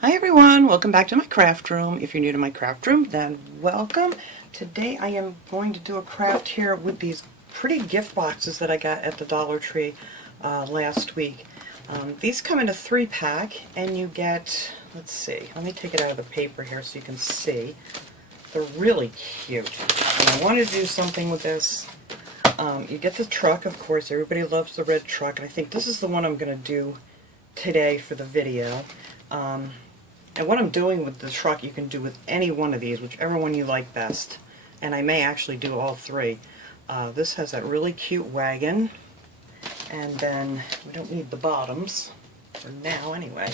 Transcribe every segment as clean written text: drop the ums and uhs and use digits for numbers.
Hi everyone, welcome back to my craft room. If you're new to my craft room, then welcome. Today I am going to do a craft here with these pretty gift boxes that I got at the Dollar Tree last week. These come in a 3-pack and you get, let's see, let me take it out of the paper here so you can see. They're really cute. And I wanted to do something with this. You get the truck, of course. Everybody loves the red truck. And I think this is the one I'm going to do today for the video. And what I'm doing with the truck, you can do with any one of these, whichever one you like best. And I may actually do all three. This has that really cute wagon. And then we don't need the bottoms, for now anyway.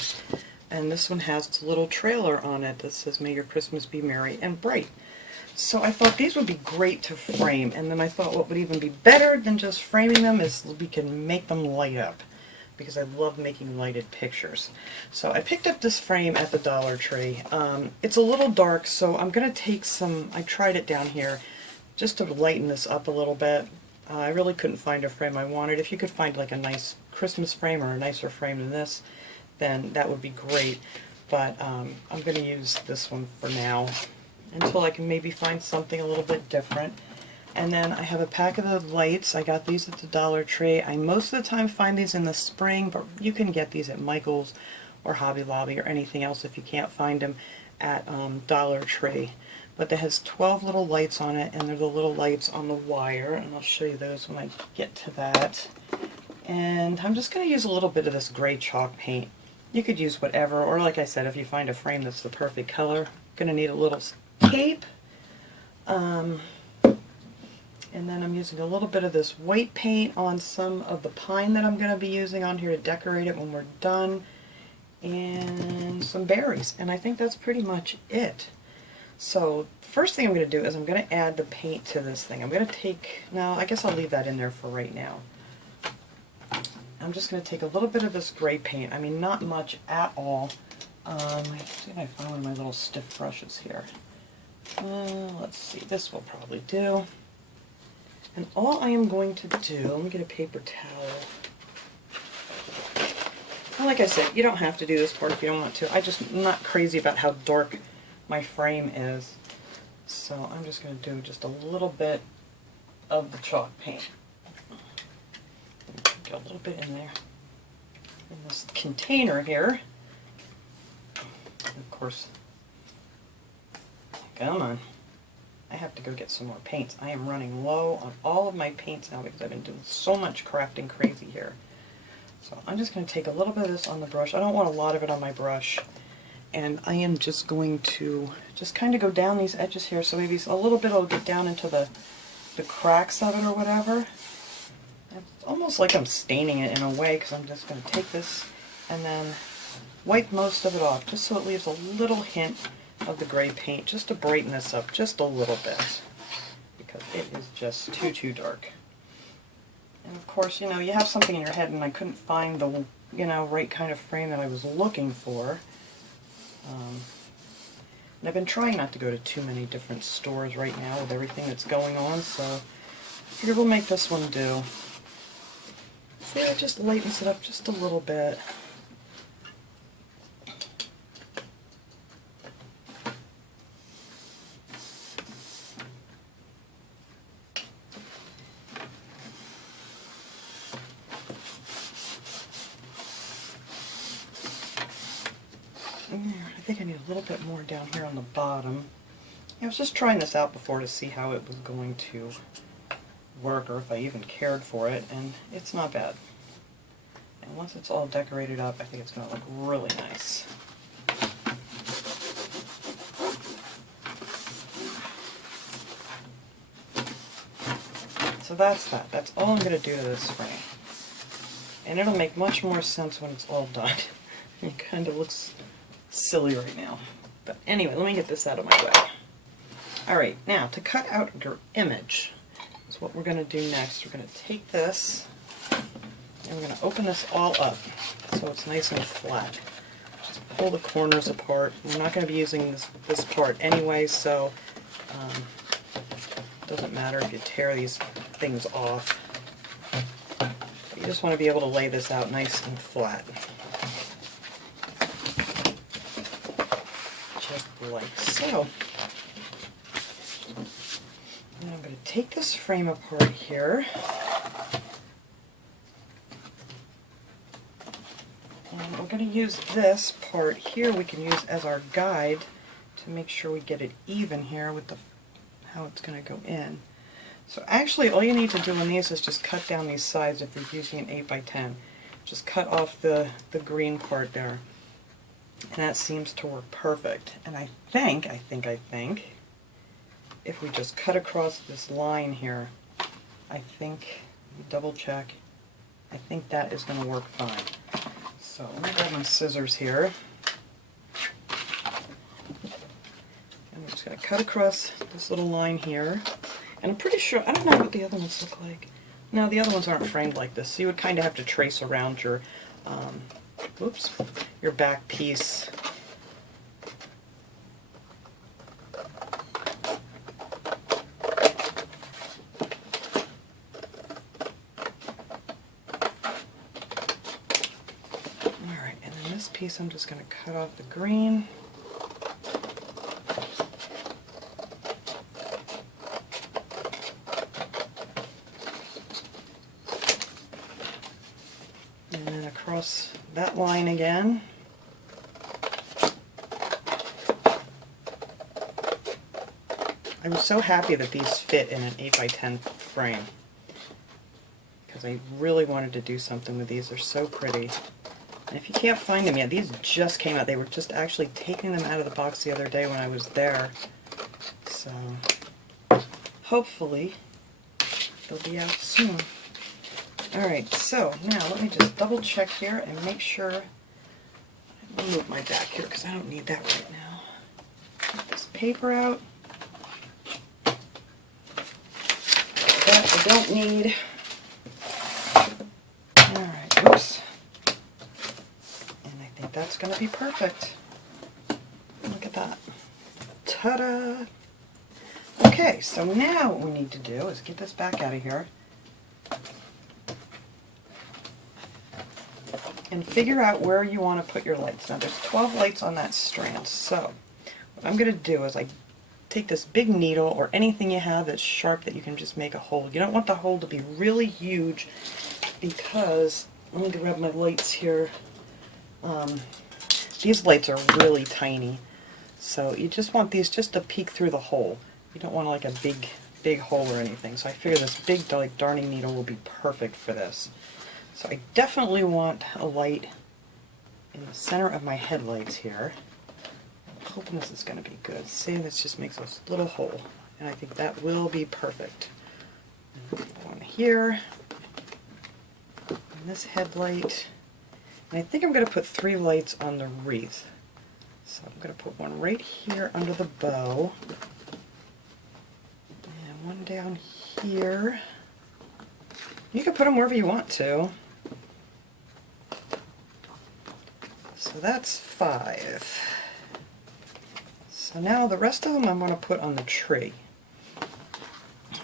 And this one has a little trailer on it that says, "May your Christmas be merry and bright." So I thought these would be great to frame. And then I thought what would even be better than just framing them is we can make them light up, because I love making lighted pictures. So I picked up this frame at the Dollar Tree. It's a little dark, so I'm going to take some, I tried it down here just to lighten this up a little bit. I really couldn't find a frame I wanted. If you could find like a nice Christmas frame or a nicer frame than this, then that would be great. But I'm going to use this one for now until I can maybe find something a little bit different. And then I have a pack of the lights. I got these at the Dollar Tree. I most of the time find these in the spring, but you can get these at Michael's or Hobby Lobby or anything else if you can't find them at Dollar Tree. But it has 12 little lights on it, and they're the little lights on the wire, and I'll show you those when I get to that. And I'm just going to use a little bit of this gray chalk paint. You could use whatever, or like I said, if you find a frame that's the perfect color. I'm going to need a little tape. And then I'm using a little bit of this white paint on some of the pine that I'm going to be using on here to decorate it when we're done. And some berries. And I think that's pretty much it. So first thing I'm going to do is I'm going to add the paint to this thing. I'm going to take, no, I guess I'll leave that in there for right now. I'm just going to take a little bit of this gray paint. I mean, not much at all. Let's see if I find one of my little stiff brushes here. Let's see, this will probably do. And all I am going to do, let me get a paper towel. And like I said, you don't have to do this part if you don't want to. I'm not crazy about how dark my frame is. So I'm just going to do just a little bit of the chalk paint. Get a little bit in there. In this container here. And of course, come on. I have to go get some more paints. I am running low on all of my paints now because I've been doing so much crafting crazy here. So I'm just going to take a little bit of this on the brush. I don't want a lot of it on my brush. And I am just going to just kind of go down these edges here, so maybe a little bit will get down into the cracks of it or whatever. It's almost like I'm staining it in a way, because I'm just going to take this and then wipe most of it off, just so it leaves a little hint of the gray paint, just to brighten this up just a little bit, because it is just too dark. And of course, you know, you have something in your head, and I couldn't find the, you know, right kind of frame that I was looking for. And I've been trying not to go to too many different stores right now with everything that's going on, so I figured we'll make this one do. See, it just lightens it up just a little bit. I think I need a little bit more down here on the bottom. I was just trying this out before to see how it was going to work, or if I even cared for it, and it's not bad. And once it's all decorated up, I think it's going to look really nice. So that's that. That's all I'm going to do to this frame. And it'll make much more sense when it's all done. It kind of looks silly right now. But anyway, let me get this out of my way. Alright, now to cut out your image is what we're going to do next. We're going to take this and we're going to open this all up so it's nice and flat. Just pull the corners apart. We're not going to be using this part anyway, so it doesn't matter if you tear these things off. You just want to be able to lay this out nice and flat. like. So now I'm going to take this frame apart here. And we're going to use this part here we can use as our guide to make sure we get it even here with how it's going to go in. So actually all you need to do on these is just cut down these sides if you're using an 8x10. Just cut off the green part there. And that seems to work perfect. And I think, if we just cut across this line here, double check, I think that is going to work fine. So let me grab my scissors here. And I'm just going to cut across this little line here. And I'm pretty sure, I don't know what the other ones look like. No, the other ones aren't framed like this, so you would kind of have to trace around your, your back piece. Alright, and then this piece I'm just going to cut off the green. And then across that line again. I was so happy that these fit in an 8x10 frame because I really wanted to do something with these. They're so pretty. And if you can't find them yet, these just came out. They were just actually taking them out of the box the other day when I was there. So hopefully they'll be out soon. Alright, so now let me just double check here and make sure. Let me move my back here because I don't need that right now. Get this paper out. That I don't need. Alright, oops. And I think that's going to be perfect. Look at that. Ta-da! Okay, so now what we need to do is get this back out of here and figure out where you want to put your lights. Now there's 12 lights on that strand, so what I'm going to do is I take this big needle or anything you have that's sharp that you can just make a hole. You don't want the hole to be really huge because, let me grab my lights here, these lights are really tiny, so you just want these just to peek through the hole. You don't want like a big hole or anything, so I figure this big like darning needle will be perfect for this. So I definitely want a light in the center of my headlights here. I'm hoping this is going to be good. See, this just makes a little hole, and I think that will be perfect. One here, and this headlight, and I think I'm going to put 3 lights on the wreath. So I'm going to put one right here under the bow, and one down here. You can put them wherever you want to. So that's 5. So now the rest of them I'm going to put on the tree.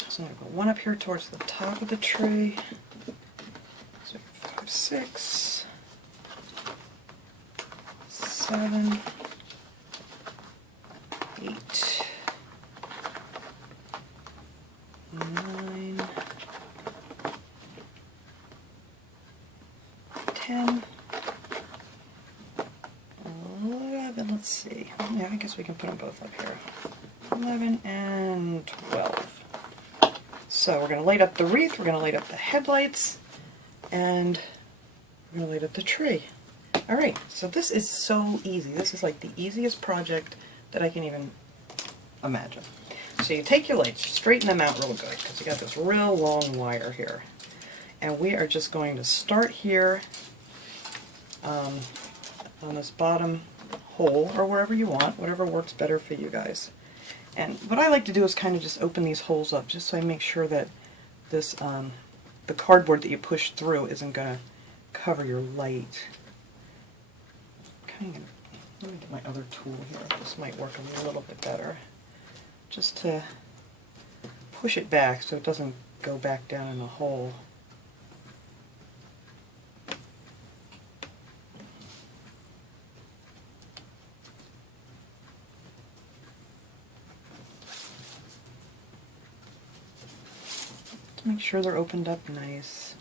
So I'm going to put one up here towards the top of the tree. So 5, 6, 7, 8, 9, 10, 11, let's see. Yeah, I guess we can put them both up here. 11 and 12. So we're going to light up the wreath, we're going to light up the headlights, and we're going to light up the tree. Alright, so this is so easy. This is like the easiest project that I can even imagine. So you take your lights, straighten them out real good, because you got this real long wire here. And we are just going to start here on this bottom hole, or wherever you want, whatever works better for you guys. And what I like to do is kind of just open these holes up, just so I make sure that this, the cardboard that you push through isn't going to cover your light. Kind of, let me get my other tool here. This might work a little bit better. Just to push it back so it doesn't go back down in the hole. make sure they're opened up nice.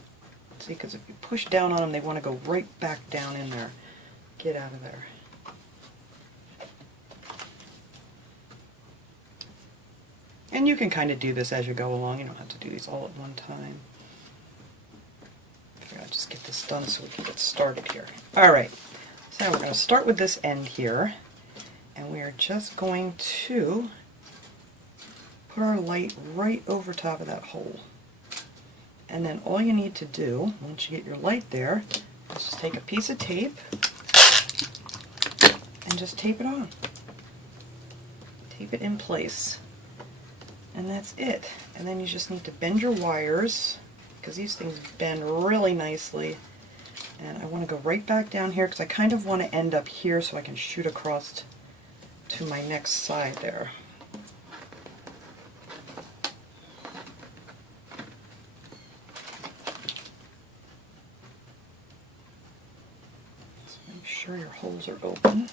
See, because if you push down on them, they want to go right back down in there. Get out of there. And you can kind of do this as you go along. You don't have to do these all at one time. I'll just get this done so we can get started here. Alright, so we're going to start with this end here. And we are just going to put our light right over top of that hole. And then all you need to do, once you get your light there, is just take a piece of tape and just tape it on. Tape it in place. And that's it. And then you just need to bend your wires, because these things bend really nicely. And I want to go right back down here because I kind of want to end up here so I can shoot across to my next side there. So make sure your holes are open. And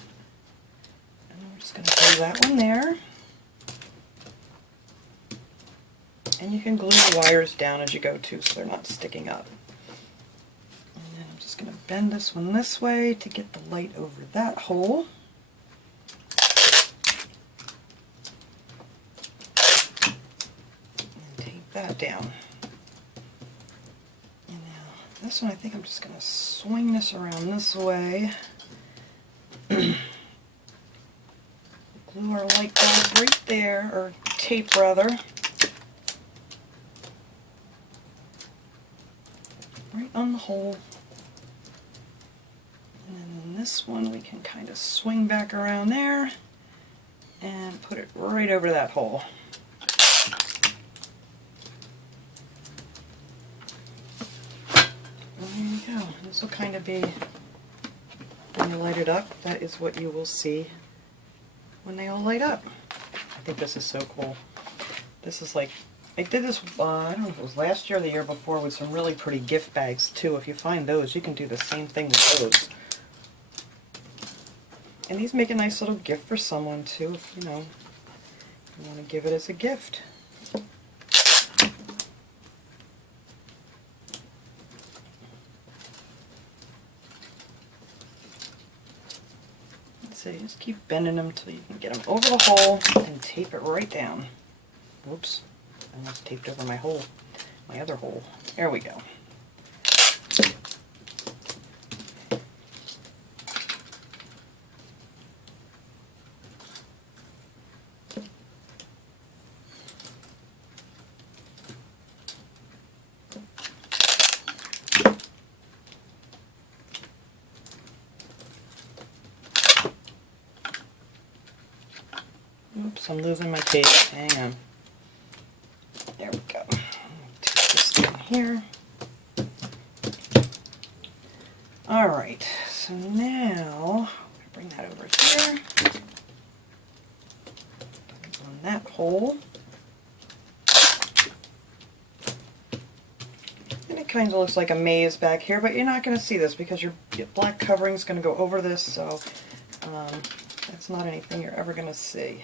then we're just going to glue that one there. And you can glue the wires down as you go too, so they're not sticking up. And then I'm just going to bend this one this way to get the light over that hole. And tape that down. And now this one, I think I'm just going to swing this around this way. Glue our light bulb right there, or tape rather. Right on the hole. And then this one we can kind of swing back around there and put it right over that hole. There you go. This will kind of be, when you light it up, that is what you will see when they all light up. I think this is so cool. This is like, I did this, I don't know if it was last year or the year before, with some really pretty gift bags too. If you find those, you can do the same thing with those. And these make a nice little gift for someone too, if you know, you want to give it as a gift. Let's see, just keep bending them till you can get them over the hole and tape it right down. Whoops. I almost taped over my hole, my other hole. There we go. Oops, I'm losing my tape. Hang on. There we go. Take this down here. Alright, so now bring that over here. Put it on that hole. And it kind of looks like a maze back here, but you're not going to see this because your black covering is going to go over this, so that's not anything you're ever going to see.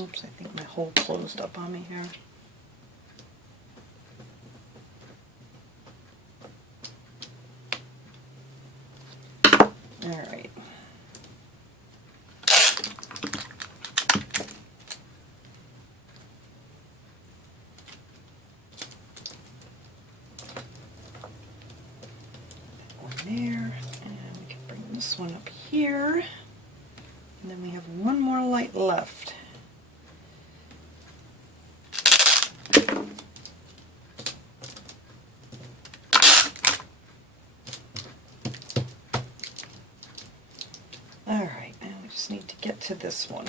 Oops, I think my hole closed up on me here. Alright. One there, and we can bring this one up here. And then we have one more light left. Alright, and we just need to get to this one.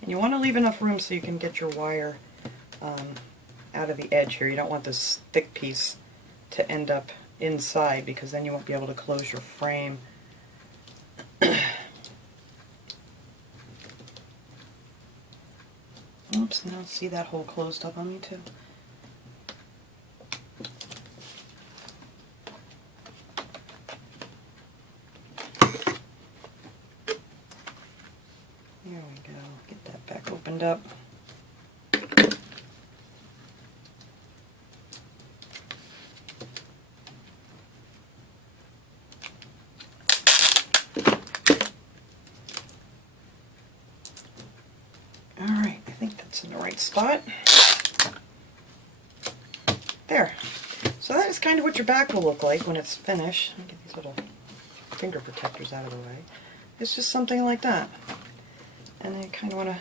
And you want to leave enough room so you can get your wire out of the edge here. You don't want this thick piece to end up inside, because then you won't be able to close your frame. Oops, now see that hole closed up on me too. end up Alright, I think that's in the right spot. There. So that is kind of what your back will look like when it's finished. Let me get these little finger protectors out of the way. It's just something like that. And then you kind of want to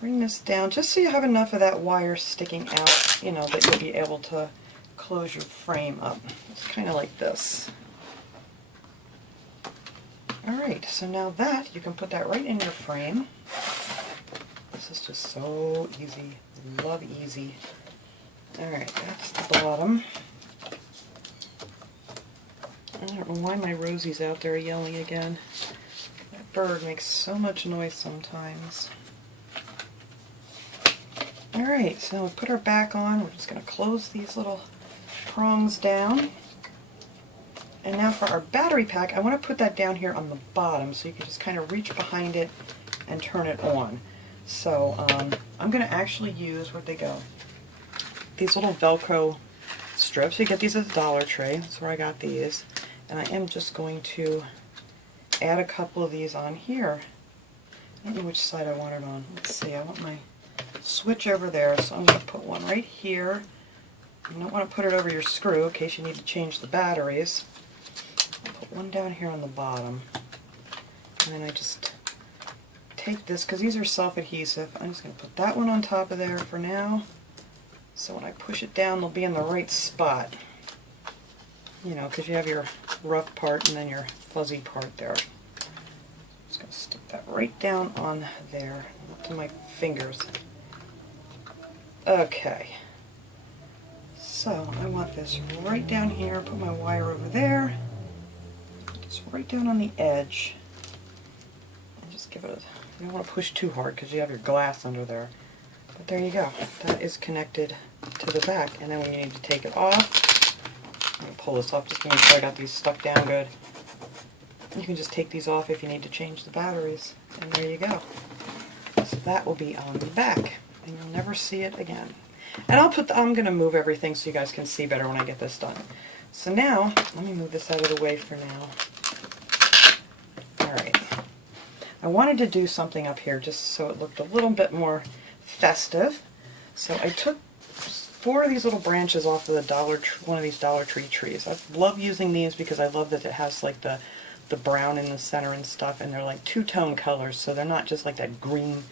bring this down just so you have enough of that wire sticking out, you know, that you'll be able to close your frame up. It's kind of like this. Alright, so now that, you can put that right in your frame. This is just so easy. Love easy. Alright, that's the bottom. I don't know why my Rosie's out there yelling again. That bird makes so much noise sometimes. Alright, so we put our back on. We're just going to close these little prongs down. And now for our battery pack, I want to put that down here on the bottom so you can just kind of reach behind it and turn it on. So I'm going to actually use, where'd they go? These little Velcro strips. You get these at the Dollar Tree. That's where I got these. And I am just going to add a couple of these on here. I don't know which side I want it on. Let's see, I want my switch over there, so I'm going to put one right here. You don't want to put it over your screw in case you need to change the batteries. I'll put one down here on the bottom. And then I just take this, because these are self-adhesive, I'm just going to put that one on top of there for now. So when I push it down, they'll be in the right spot. You know, because you have your rough part and then your fuzzy part there. Just going to stick that right down on there, up to my fingers. Okay. So I want this right down here, put my wire over there, just right down on the edge, and just give it a, you don't want to push too hard because you have your glass under there. But there you go, that is connected to the back. And then when you need to take it off, I'm going to pull this off just to make sure I got these stuck down good. You can just take these off if you need to change the batteries, and there you go. So that will be on the back, and you'll never see it again. And I'm going to move everything so you guys can see better when I get this done. So now, let me move this out of the way for now. Alright. I wanted to do something up here just so it looked a little bit more festive. So I took 4 of these little branches off of the one of these Dollar Tree trees. I love using these because I love that it has like the brown in the center and stuff, and they're like two-tone colors, so they're not just like that green,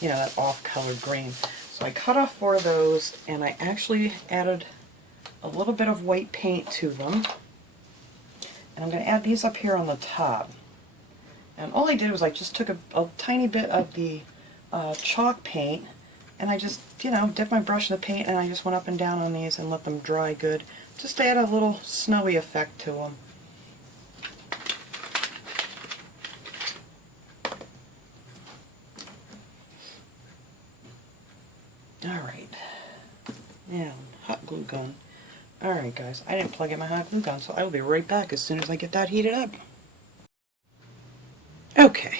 you know, that off-colored green. So I cut off 4 of those, and I actually added a little bit of white paint to them. And I'm going to add these up here on the top. And all I did was I just took a tiny bit of the chalk paint, and I just, you know, dipped my brush in the paint, and I just went up and down on these and let them dry good, just to add a little snowy effect to them. Alright, now hot glue gun. Alright guys, I didn't plug in my hot glue gun, so I will be right back as soon as I get that heated up. Okay,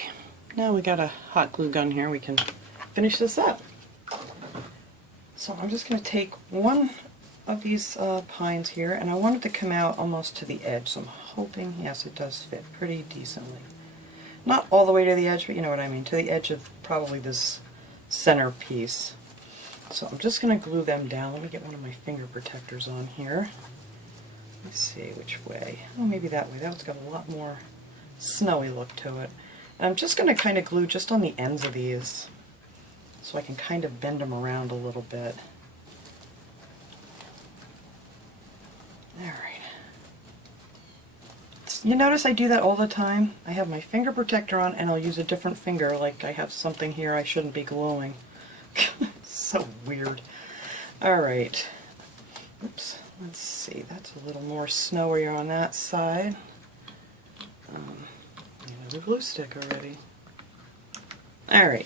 now we got a hot glue gun here, we can finish this up. So I'm just going to take one of these pines here, and I want it to come out almost to the edge, so I'm hoping, yes, it does fit pretty decently. Not all the way to the edge, but you know what I mean, to the edge of probably this center piece. So I'm just going to glue them down. Let me get one of my finger protectors on here. Let's see which way. Oh, maybe that way. That one's got a lot more snowy look to it. And I'm just going to kind of glue just on the ends of these so I can kind of bend them around a little bit. Alright. You notice I do that all the time? I have my finger protector on and I'll use a different finger, like I have something here I shouldn't be gluing. So weird. Alright. Oops. Let's see. That's a little more snowier on that side. Another glue stick already. Alright.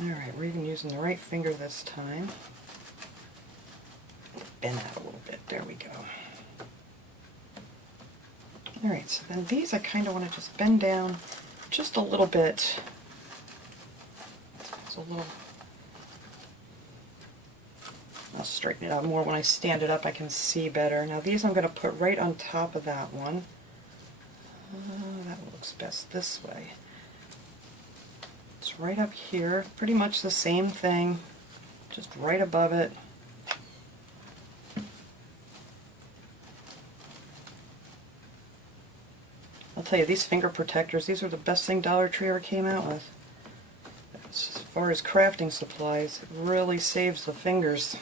Alright, we're even using the right finger this time. Bend that a little bit. There we go. Alright, so then these I kind of want to just bend down just a little bit. It's a little... I'll straighten it out more when I stand it up. I can see better. Now these I'm going to put right on top of that one. That looks best this way. It's right up here. Pretty much the same thing. Just right above it. I'll tell you, these finger protectors, these are the best thing Dollar Tree ever came out with. As far as crafting supplies, it really saves the fingers.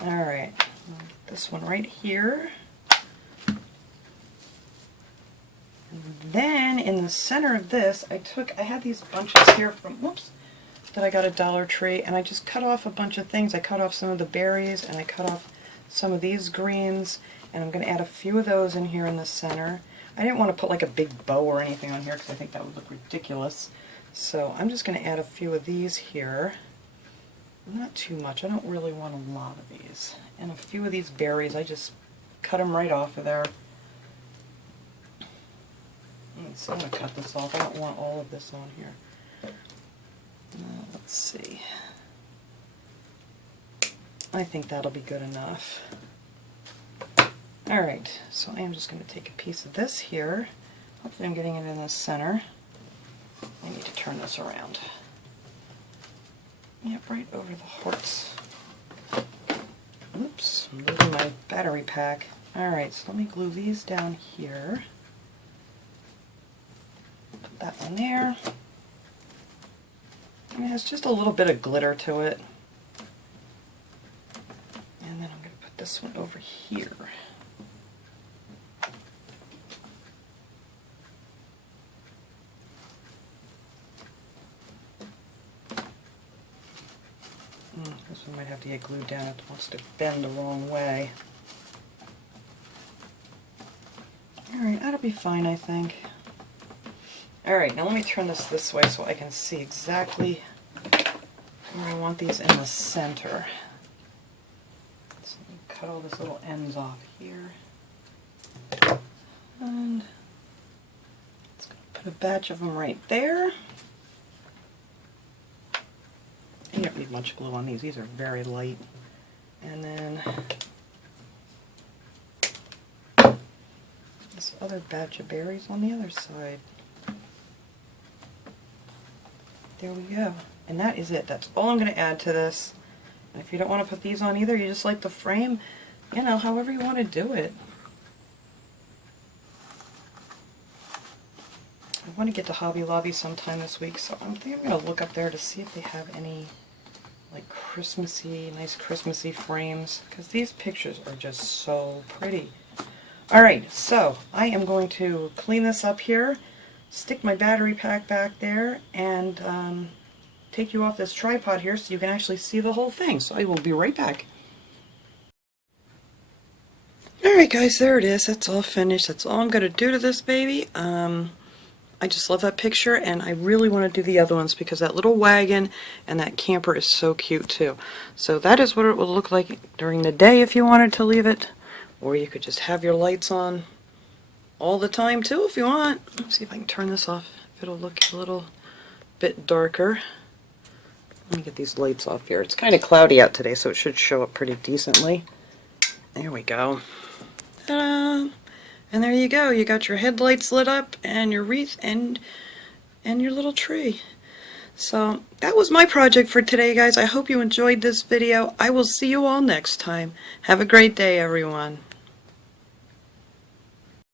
Alright, this one right here. And then in the center of this, I had these bunches here from, whoops, that I got at Dollar Tree, and I just cut off a bunch of things. I cut off some of the berries, and I cut off some of these greens, and I'm going to add a few of those in here in the center. I didn't want to put like a big bow or anything on here because I think that would look ridiculous. So I'm just going to add a few of these here. Not too much. I don't really want a lot of these. And a few of these berries, I just cut them right off of there. So I'm going to cut this off. I don't want all of this on here. Let's see. I think that'll be good enough. Alright, so I'm just going to take a piece of this here. Hopefully I'm getting it in the center. I need to turn this around. Yep, right over the hearts. Oops, I'm losing my battery pack. Alright, so let me glue these down here. Put that one there. And it has just a little bit of glitter to it. And then I'm going to put this one over here. This one might have to get glued down. It wants to bend the wrong way. Alright, that'll be fine, I think. Alright, now let me turn this way so I can see exactly where I want these in the center. So let me cut all these little ends off here. And let's put a batch of them right there. You don't need much glue on these. These are very light. And then this other batch of berries on the other side. There we go. And that is it. That's all I'm going to add to this. And if you don't want to put these on either, you just like the frame, you know, however you want to do it. I want to get to Hobby Lobby sometime this week, so I think I'm going to look up there to see if they have any like Christmassy, nice Christmassy frames, because these pictures are just so pretty. Alright, so I am going to clean this up here, stick my battery pack back there, and take you off this tripod here so you can actually see the whole thing. So I will be right back. Alright guys, there it is. That's all finished. That's all I'm going to do to this baby. I just love that picture, and I really want to do the other ones because that little wagon and that camper is so cute too. So that is what it will look like during the day if you wanted to leave it, or you could just have your lights on all the time too if you want. Let's see if I can turn this off. It'll look a little bit darker. Let me get these lights off here. It's kind of cloudy out today, so it should show up pretty decently. There we go. Ta-da! And there you go. You got your headlights lit up and your wreath and your little tree. So that was my project for today, guys. I hope you enjoyed this video. I will see you all next time. Have a great day, everyone.